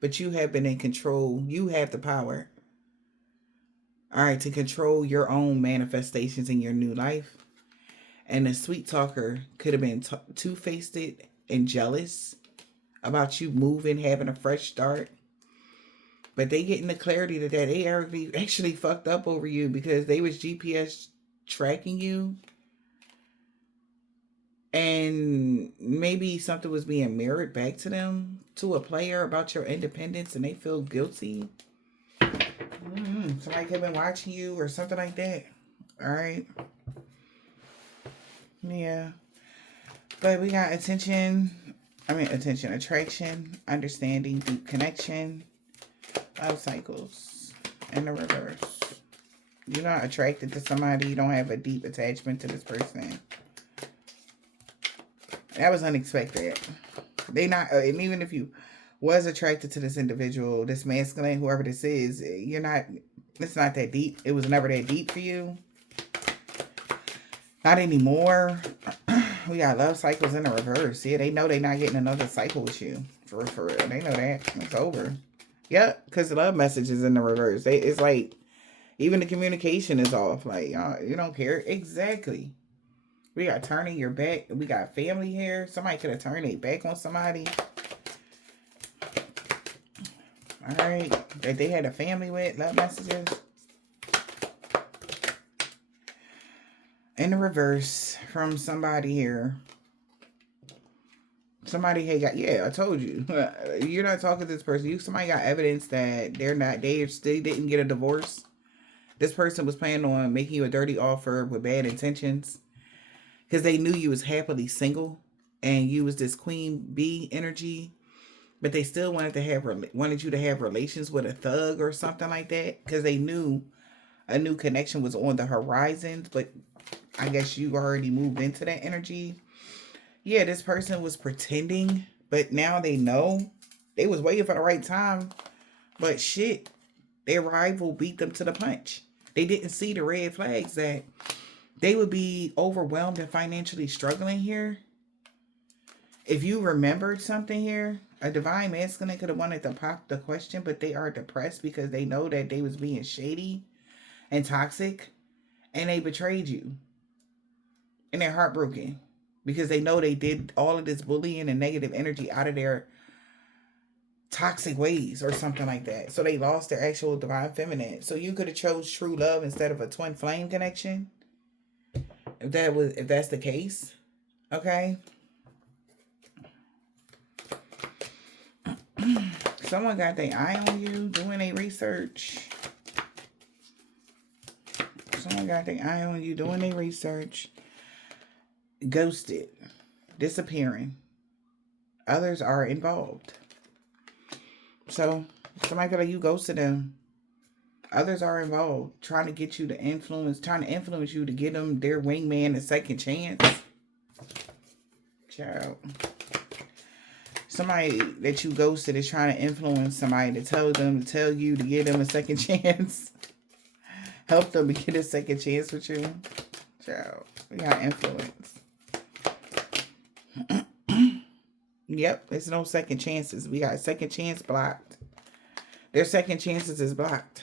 But you have been in control. You have the power. All right, to control your own manifestations in your new life. And the sweet talker could have been two-faced and jealous about you moving, having a fresh start. But they getting the clarity that they actually fucked up over you because they was GPS tracking you. And maybe something was being mirrored back to them, to a player about your independence, and they feel guilty. Somebody could have been watching you or something like that. All right. Yeah. But we got attention, attraction, understanding, deep connection, love cycles, and the reverse. You're not attracted to somebody. You don't have a deep attachment to this person. That was unexpected. They not, and even if you was attracted to this individual, this masculine, whoever this is, it's not that deep. It was never that deep for you. Not anymore. We got love cycles in the reverse. Yeah, they know they're not getting another cycle with you. For real. They know that. It's over. Yep, because the love message is in the reverse. It's like, even the communication is off. Like, you don't care. Exactly. We got turning your back. We got family here. Somebody could have turned their back on somebody. All right. That they had a family with. Love messages. In the reverse from somebody here. Somebody had got, I told you. You're not talking to this person. Somebody got evidence that they still didn't get a divorce. This person was planning on making you a dirty offer with bad intentions. Because they knew you was happily single. And you was this queen bee energy. But they still wanted you to have relations with a thug or something like that. Because they knew a new connection was on the horizon. But I guess you already moved into that energy. Yeah, this person was pretending, but now they know. They was waiting for the right time. But shit, their rival beat them to the punch. They didn't see the red flags that they would be overwhelmed and financially struggling here. If you remembered something here, a divine masculine could have wanted to pop the question, but they are depressed because they know that they was being shady and toxic, and they betrayed you. And they're heartbroken because they know they did all of this bullying and negative energy out of their toxic ways or something like that. So they lost their actual divine feminine. So you could have chose true love instead of a twin flame connection. If that's the case, okay. Someone got their eye on you, doing a research. Someone got their eye on you, doing their research. Ghosted, disappearing. Others are involved. So somebody feel like you ghosted them. Others are involved, trying to get you to influence, trying to influence you to get them their wingman a second chance. Child. Somebody that you ghosted is trying to influence somebody to tell you to give them a second chance. Help them to get a second chance with you. Child. We got influence. Yep, there's no second chances. We got second chance blocked. Their second chances is blocked.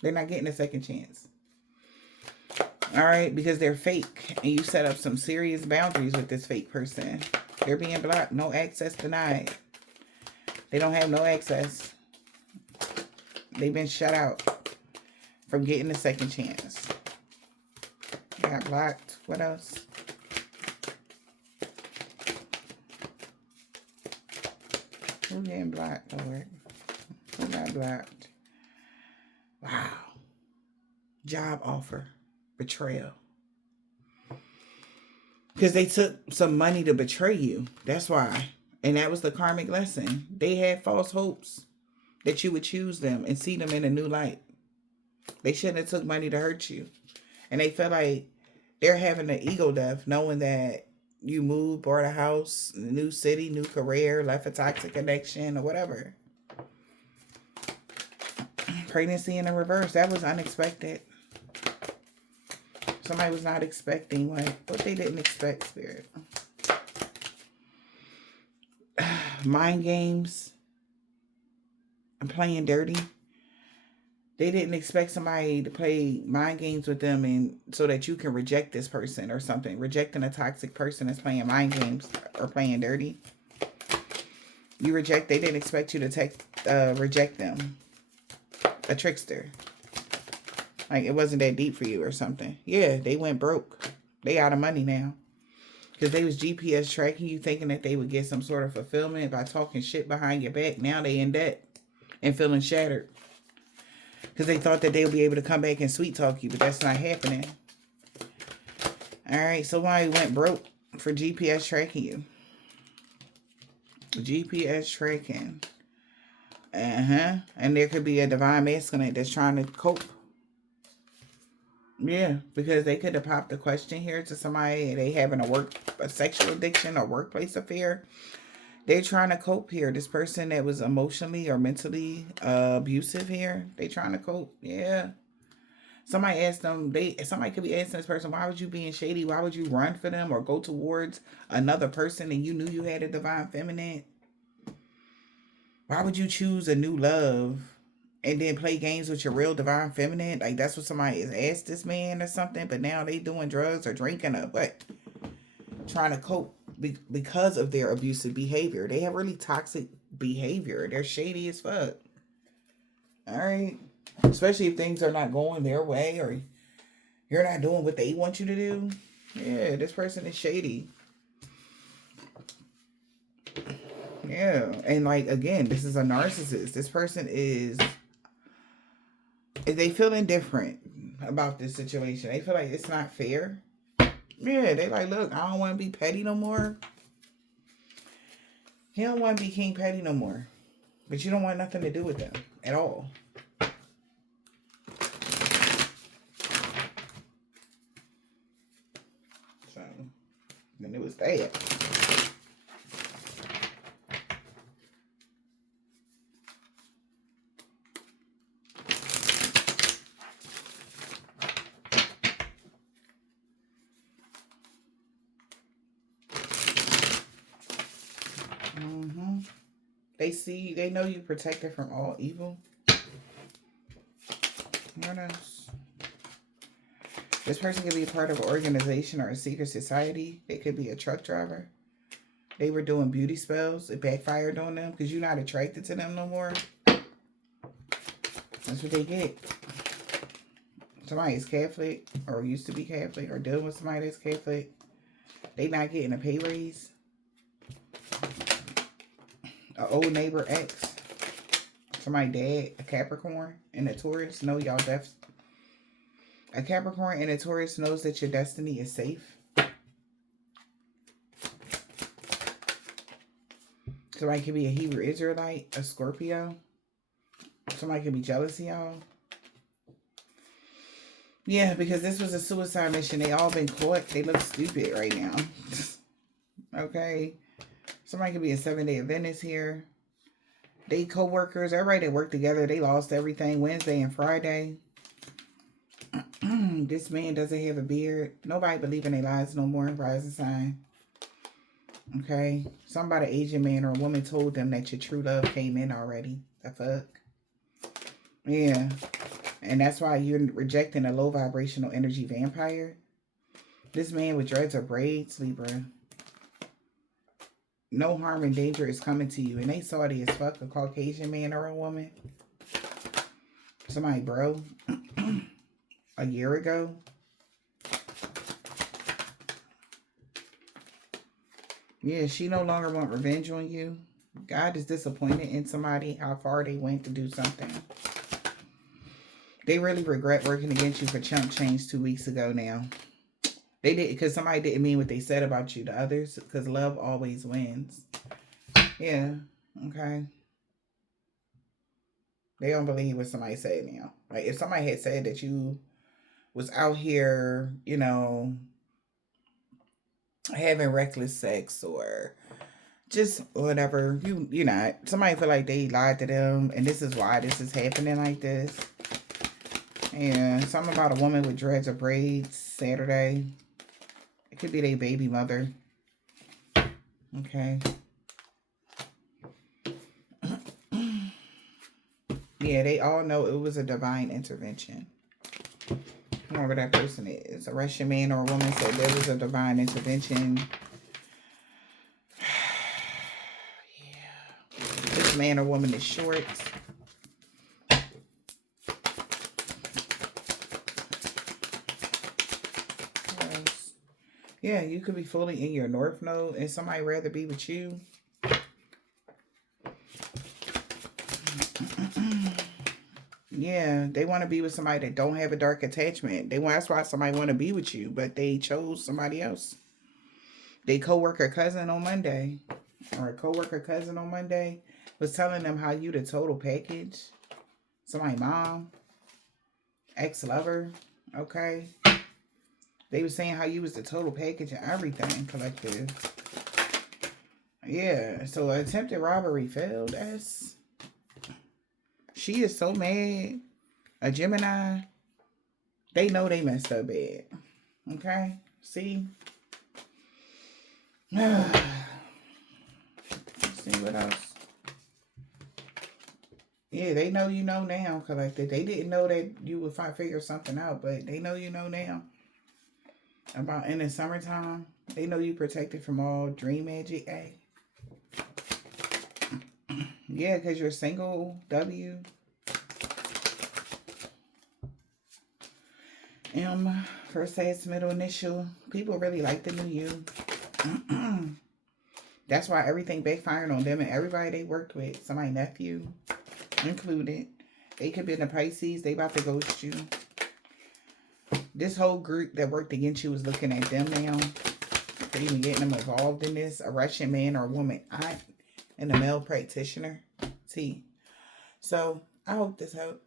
They're not getting a second chance. All right, because they're fake. And you set up some serious boundaries with this fake person. They're being blocked. No access denied. They don't have no access. They've been shut out from getting a second chance. They got blocked. What else? Who's getting blocked, Lord? Who got blocked? Wow. Job offer. Betrayal. Because they took some money to betray you. That's why. And that was the karmic lesson. They had false hopes that you would choose them and see them in a new light. They shouldn't have took money to hurt you. And they felt like they're having an ego death, knowing that you moved, bought a house, new city, new career, left a toxic connection, or whatever. Pregnancy in the reverse. That was unexpected. Somebody was not expecting what they didn't expect, Spirit. Mind games. I'm playing dirty. They didn't expect somebody to play mind games with them and so that you can reject this person or something. Rejecting a toxic person is playing mind games or playing dirty. They didn't expect you to reject them. A trickster. Like it wasn't that deep for you or something. Yeah, they went broke. They out of money now. Because they was GPS tracking you thinking that they would get some sort of fulfillment by talking shit behind your back. Now they in debt and feeling shattered. Because they thought that they would be able to come back and sweet talk you, but that's not happening. Alright, somebody went broke for GPS tracking you. GPS tracking. And there could be a divine masculine that's trying to cope. Yeah, because they could have popped a question here to somebody. They having a sexual addiction or workplace affair. They're trying to cope here. This person that was emotionally or mentally abusive here. They trying to cope. Yeah. Somebody asked them. Somebody could be asking this person, why would you being shady? Why would you run for them or go towards another person and you knew you had a divine feminine? Why would you choose a new love and then play games with your real divine feminine? Like that's what somebody has asked this man or something. But now they doing drugs or drinking or what? Trying to cope because of their abusive behavior. They have really toxic behavior. They're shady as fuck. All right. Especially if things are not going their way or you're not doing what they want you to do. Yeah, this person is shady. Yeah. And like, again, this is a narcissist. This person is... They feel indifferent about this situation. They feel like it's not fair. Yeah, they like, look, I don't want to be petty no more. He don't want to be King Petty no more. But you don't want nothing to do with them at all. So, then it was that. They know you protected from all evil. What else? This person could be part of an organization or a secret society. They could be a truck driver. They were doing beauty spells. It backfired on them because you're not attracted to them no more. That's what they get. Somebody is Catholic or used to be Catholic or dealing with somebody that's Catholic. They not getting a pay raise. An old neighbor ex. Somebody dead. A Capricorn and a Taurus. Know y'all deaths. A Capricorn and a Taurus knows that your destiny is safe. Somebody could be a Hebrew Israelite, a Scorpio. Somebody could be jealous of y'all. Yeah, because this was a suicide mission. They all been caught. They look stupid right now. Okay. Somebody could be a 7-day Adventist here. They co-workers, everybody that worked together, they lost everything Wednesday and Friday. This man doesn't have a beard. Nobody believe in their lies no more. Rising sign. Okay. Somebody, Asian man or a woman told them that your true love came in already. The fuck? Yeah. And that's why you're rejecting a low vibrational energy vampire. This man with dreads or braids, Libra. No harm and danger is coming to you. And they salty as fuck, a Caucasian man or a woman. Somebody, bro. A year ago. Yeah, she no longer want revenge on you. God is disappointed in somebody, how far they went to do something. They really regret working against you for chump change 2 weeks ago now. They did because somebody didn't mean what they said about you to others, because love always wins. Yeah, okay. They don't believe what somebody said now. Like, if somebody had said that you was out here, you know, having reckless sex or just whatever, you not. Somebody feel like they lied to them, and this is why this is happening like this. Yeah, something about a woman with dreads or braids Saturday. It could be their baby mother. Okay. Yeah, they all know it was a divine intervention. Whoever that person is. A Russian man or a woman said there was a divine intervention. Yeah. This man or woman is short. Yeah, you could be fully in your North Node and somebody rather be with you. Yeah, they want to be with somebody that don't have a dark attachment. That's why somebody want to be with you, but they chose somebody else. They coworker cousin on Monday, or a coworker cousin on Monday, was telling them how you the total package. Somebody mom, ex-lover, okay? They were saying how you was the total package and everything, collective. Yeah, so attempted robbery failed. She is so mad. A Gemini. They know they messed up bad. Okay? See? Let's see what else. Yeah, they know you know now, collective. They didn't know that you would figure something out, but they know you know now. About in the summertime, they know you protected from all dream magic. A. Yeah, because you're single. W. M. First last middle initial. People really like the new you. That's why everything backfired on them and everybody they worked with. Somebody nephew included. They could be in the Pisces. They about to ghost you. This whole group that worked against you is looking at them now for even getting them involved in this. A Russian man or woman aunt and a male practitioner. See. So, I hope this helped.